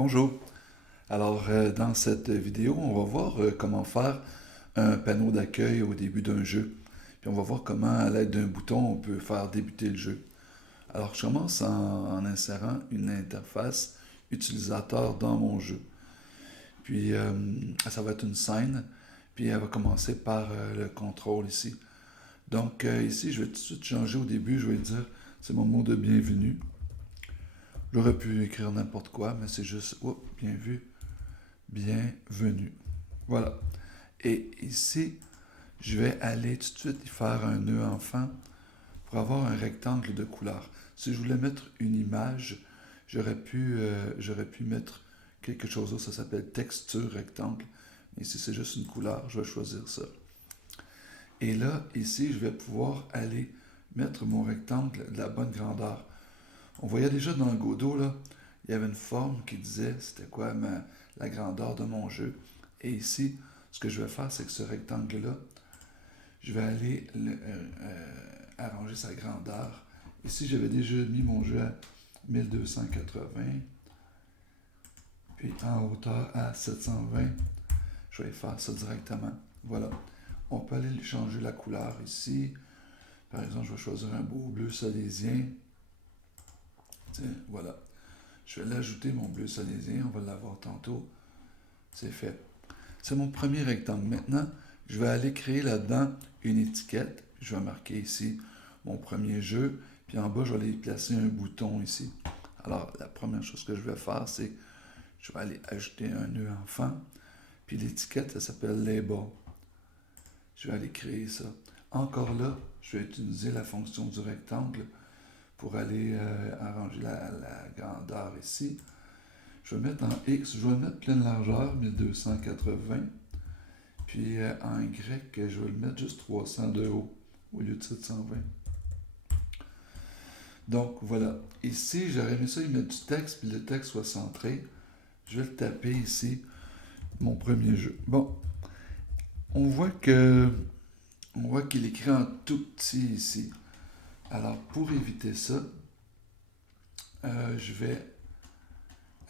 Bonjour. Alors, dans cette vidéo, on va voir comment faire un panneau d'accueil au début d'un jeu. Puis on va voir comment, à l'aide d'un bouton, on peut faire débuter le jeu. Alors, je commence en insérant une interface utilisateur dans mon jeu. Puis, ça va être une scène. Puis, elle va commencer par le contrôle ici. Donc, ici, je vais tout de suite changer au début. Je vais dire, c'est mon mot de bienvenue. J'aurais pu écrire n'importe quoi, mais c'est juste, oups, bien vu, bienvenue. Voilà. Et ici, je vais aller tout de suite y faire un nœud enfant pour avoir un rectangle de couleur. Si je voulais mettre une image, j'aurais pu mettre quelque chose d'autre, ça s'appelle texture rectangle. Ici, c'est juste une couleur, je vais choisir ça. Et là, ici, je vais pouvoir aller mettre mon rectangle de la bonne grandeur. On voyait déjà dans le Godot, là, il y avait une forme qui disait c'était quoi la grandeur de mon jeu. Et ici, ce que je vais faire, c'est que ce rectangle-là, je vais aller arranger sa grandeur. Ici, j'avais déjà mis mon jeu à 1280, puis en hauteur à 720. Je vais faire ça directement. Voilà. On peut aller changer la couleur ici. Par exemple, je vais choisir un beau bleu salésien. Tiens, voilà. Je vais l'ajouter, mon bleu salésien. On va l'avoir tantôt. C'est fait. C'est mon premier rectangle. Maintenant, je vais aller créer là-dedans une étiquette. Je vais marquer ici mon premier jeu. Puis en bas, je vais aller placer un bouton ici. Alors, la première chose que je vais faire, c'est je vais aller ajouter un nœud enfant. Puis l'étiquette, elle s'appelle Label. Je vais aller créer ça. Encore là, je vais utiliser la fonction du rectangle pour aller arranger la grandeur ici. Je vais mettre en X, je vais mettre pleine largeur, 1280. Puis en Y, je vais le mettre juste 300 de haut au lieu de 720. Donc voilà. Ici, j'aurais aimé ça, il met du texte, puis le texte soit centré. Je vais le taper ici, mon premier jeu. Bon, on voit qu'il écrit en tout petit ici. Alors, pour éviter ça, je vais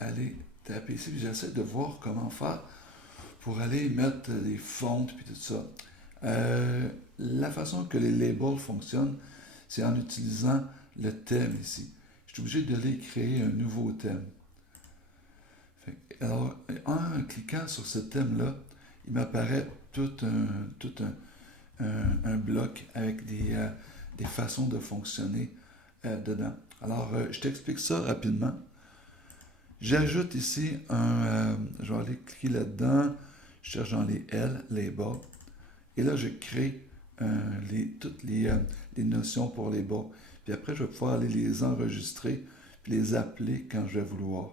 aller taper ici, puis j'essaie de voir comment faire pour aller mettre des fontes puis tout ça. La façon que les labels fonctionnent, c'est en utilisant le thème ici. Je suis obligé d'aller créer un nouveau thème. Alors, en cliquant sur ce thème-là, il m'apparaît tout un bloc avec des façons de fonctionner dedans. Alors, je t'explique ça rapidement. J'ajoute ici je vais aller cliquer là-dedans, je cherche dans les L, les bas, et là je crée toutes les notions pour les bas. Puis après, je vais pouvoir aller les enregistrer, puis les appeler quand je vais vouloir.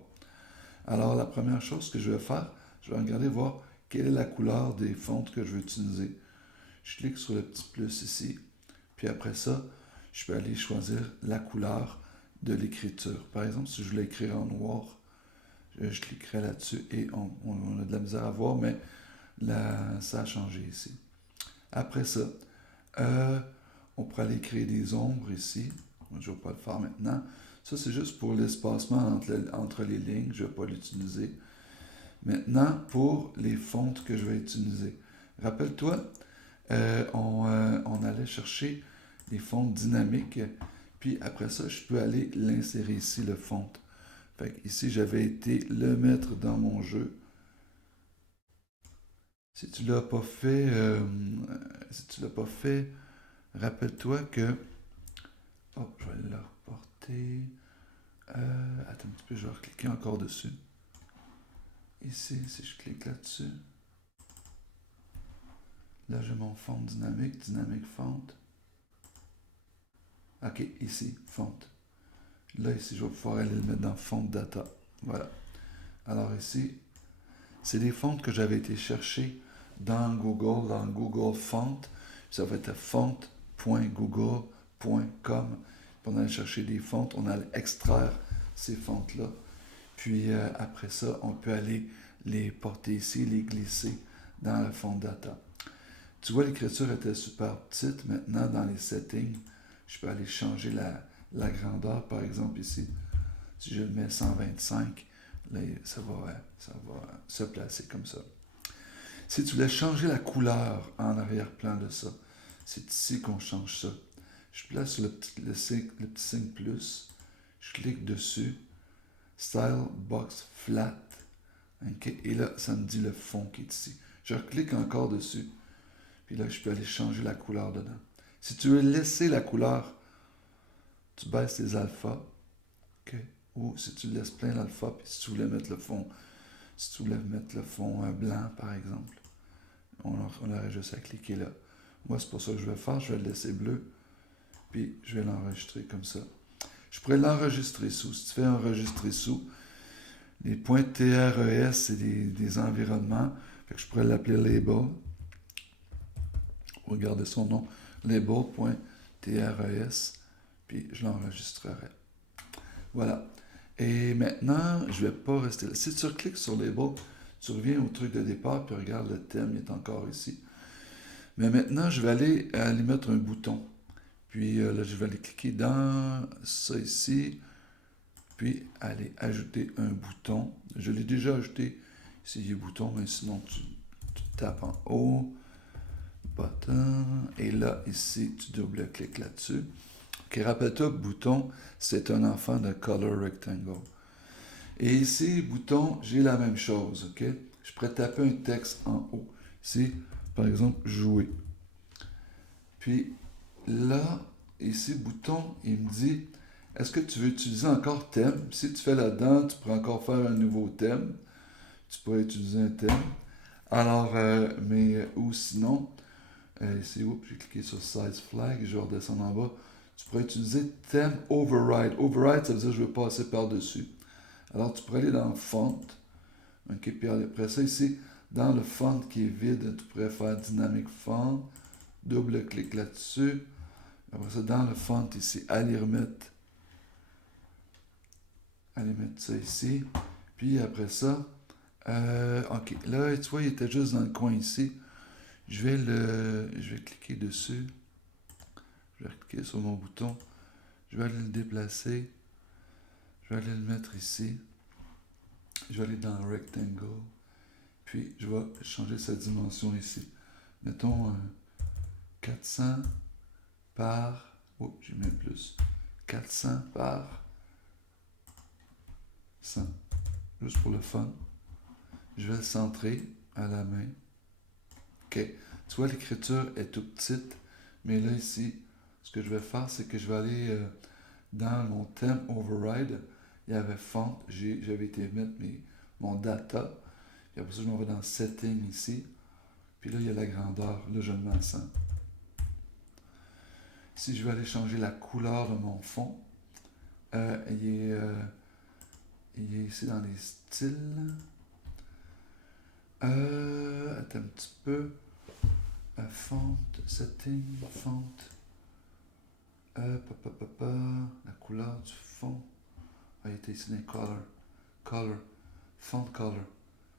Alors, la première chose que je vais faire, je vais regarder voir quelle est la couleur des fontes que je veux utiliser. Je clique sur le petit plus ici, puis après ça, je peux aller choisir la couleur de l'écriture. Par exemple, si je voulais écrire en noir, je cliquerai là-dessus et on a de la misère à voir, mais ça a changé ici. Après ça, on pourrait aller créer des ombres ici. Je ne vais pas le faire maintenant. Ça, c'est juste pour l'espacement entre les lignes. Je ne vais pas l'utiliser. Maintenant, pour les fontes que je vais utiliser. Rappelle-toi, on allait chercher les fontes dynamiques. Puis après ça, je peux aller l'insérer ici, le font. Fait que ici, j'avais été le mettre dans mon jeu. Si tu l'as pas fait, rappelle-toi que. Oh, je vais le reporter. Attends un petit peu, je vais cliquer encore dessus. Ici, si je clique là-dessus, là j'ai mon font dynamique font. Ok, ici, font. Là, ici, je vais pouvoir aller le mettre dans font data. Voilà. Alors ici, c'est des fonts que j'avais été chercher dans Google Font. Ça va être font.google.com. On allait chercher des fonts, on allait extraire ces fonts-là. Puis après ça, on peut aller les porter ici, les glisser dans le fond data. Tu vois, l'écriture était super petite. Maintenant, dans les settings, je peux aller changer la grandeur, par exemple ici. Si je le mets 125, Là, ça va se placer comme ça. Si tu voulais changer la couleur en arrière-plan de ça, c'est ici qu'on change ça. Je place le petit signe plus, je clique dessus, Style Box Flat, okay? Et là, ça me dit le fond qui est ici. Je clique encore dessus, puis là, je peux aller changer la couleur dedans. Si tu veux laisser la couleur, tu baisses les alphas, okay? Ou si tu laisses plein l'alpha, puis si tu voulais mettre le fond, blanc, par exemple, on aurait juste à cliquer là. Moi, c'est pour ça que je vais faire. Je vais le laisser bleu, puis je vais l'enregistrer comme ça. Je pourrais l'enregistrer sous. Si tu fais enregistrer sous, les points TRES, c'est des environnements. Fait que je pourrais l'appeler label. Regardez son nom. Label.tres, puis je l'enregistrerai. Voilà. Et maintenant, je ne vais pas rester là. Si tu cliques sur label, tu reviens au truc de départ, puis regarde, le thème il est encore ici. Mais maintenant, je vais aller mettre un bouton. Puis là, je vais aller cliquer dans ça ici, puis aller ajouter un bouton. Je l'ai déjà ajouté ici, il y a bouton, mais sinon, tu tapes en haut, button, et là, ici, tu double-cliques là-dessus. Ok, rappelle-toi, bouton, c'est un enfant de Color Rectangle. Et ici, bouton, j'ai la même chose, ok? Je pourrais taper un texte en haut. Ici, par exemple, jouer. Puis là, ici, bouton, il me dit, est-ce que tu veux utiliser encore thème? Si tu fais là-dedans, tu pourrais encore faire un nouveau thème. Tu pourrais utiliser un thème. Alors, ou sinon, ici, j'ai cliqué sur Size Flag, je vais redescendre en bas. Tu pourrais utiliser thème Override. Override, ça veut dire que je veux passer par-dessus. Alors, tu pourrais aller dans Font. OK, puis après ça, ici, dans le font qui est vide, tu pourrais faire Dynamic Font. Double-clic là-dessus. Après ça, dans le font ici, aller mettre ça ici. Puis après ça, OK, là, tu vois, il était juste dans le coin ici. Je vais cliquer dessus. Je vais cliquer sur mon bouton. Je vais aller le déplacer. Je vais aller le mettre ici. Je vais aller dans Rectangle. Puis, je vais changer sa dimension ici. Mettons 400 par... Oh, j'ai mis plus. 400 par 100. Juste pour le fun. Je vais le centrer à la main. OK. Tu vois, l'écriture est toute petite. Mais là, ici, ce que je vais faire, c'est que je vais aller dans mon thème Override. Il y avait Font. J'avais été mettre mon data. Puis après ça, je m'en vais dans Setting ici. Puis là, il y a la grandeur. Là, je le mets à 100. Si je vais aller changer la couleur de mon fond, il est ici dans les styles. Attends un petit peu. Font, setting, font. La couleur du fond. Il était ici dans color. Color. Font color.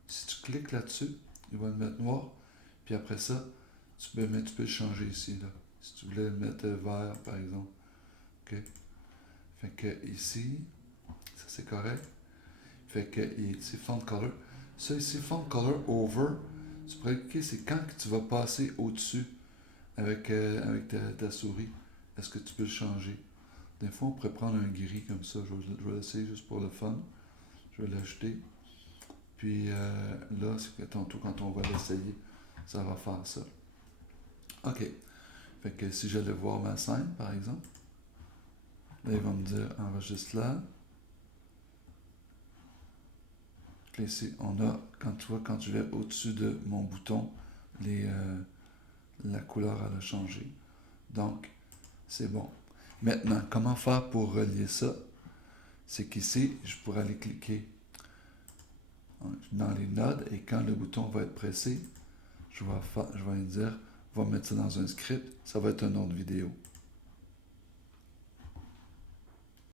Si tu cliques là-dessus, il va le mettre noir. Puis après ça, tu peux le changer ici. Là. Si tu voulais le mettre vert, par exemple. OK. Fait que ici, ça c'est correct. Fait que il est ici Font Color. Ça ici, Font Color Over, tu pourrais cliquer, c'est quand que tu vas passer au-dessus avec ta souris. Est-ce que tu peux le changer? Des fois, on pourrait prendre un gris comme ça. Je vais l'essayer juste pour le fun. Je vais l'ajouter. Puis là, c'est que tantôt, quand on va l'essayer, ça va faire ça. OK. Fait que si j'allais voir ma scène, par exemple, là, il va me dire enregistre là. Là, ici, on a, quand je vais au-dessus de mon bouton, la couleur elle a changé. Donc, c'est bon. Maintenant, comment faire pour relier ça? C'est qu'ici, je pourrais aller cliquer dans les nodes et quand le bouton va être pressé, je vais dire, va mettre ça dans un script, ça va être une autre vidéo.